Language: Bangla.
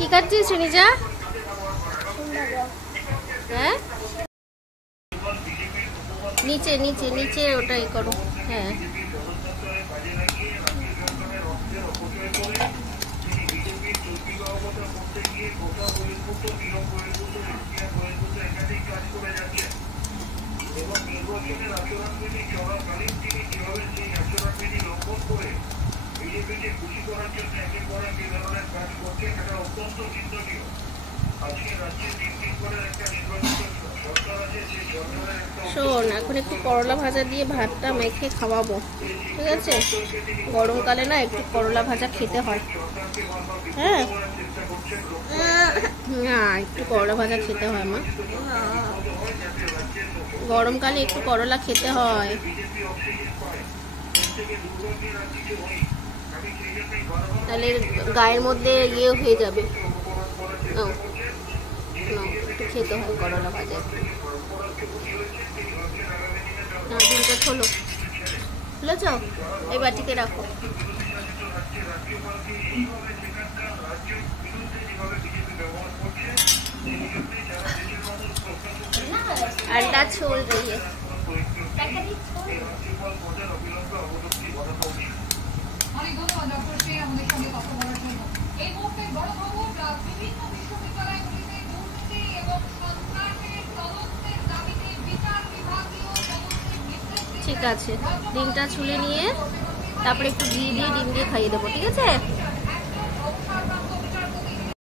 কি খাচ্ছিস শ্রীনিজা? হ্যাঁ নিচে নিচে নিচে ওটাই করো। হ্যাঁ শোন, এখন একটু করলা ভাজা দিয়ে ভাতটা মেখে খাওয়াবো, ঠিক আছে? গরমকালে না একটু করলা ভাজা খেতে হয়। হ্যাঁ না, একটু করলা ভাজা খেতে হয় মা, গরমকালে একটু করলা খেতে হয়। তাহলে গায়ের মধ্যে ইয়ে হয়ে যাবে। একটু খেতে হয় করলা ভাজা। ঝুলটা খোলো, খুলেছ? এই বাটিতে রাখো। अंडा छोड़ रही है। ঠিক আছে, ডিমটা ছুলে নিয়ে তারপরে একটু ঘি দিয়ে ডিম দিয়ে খাইয়ে দেবো, ঠিক আছে?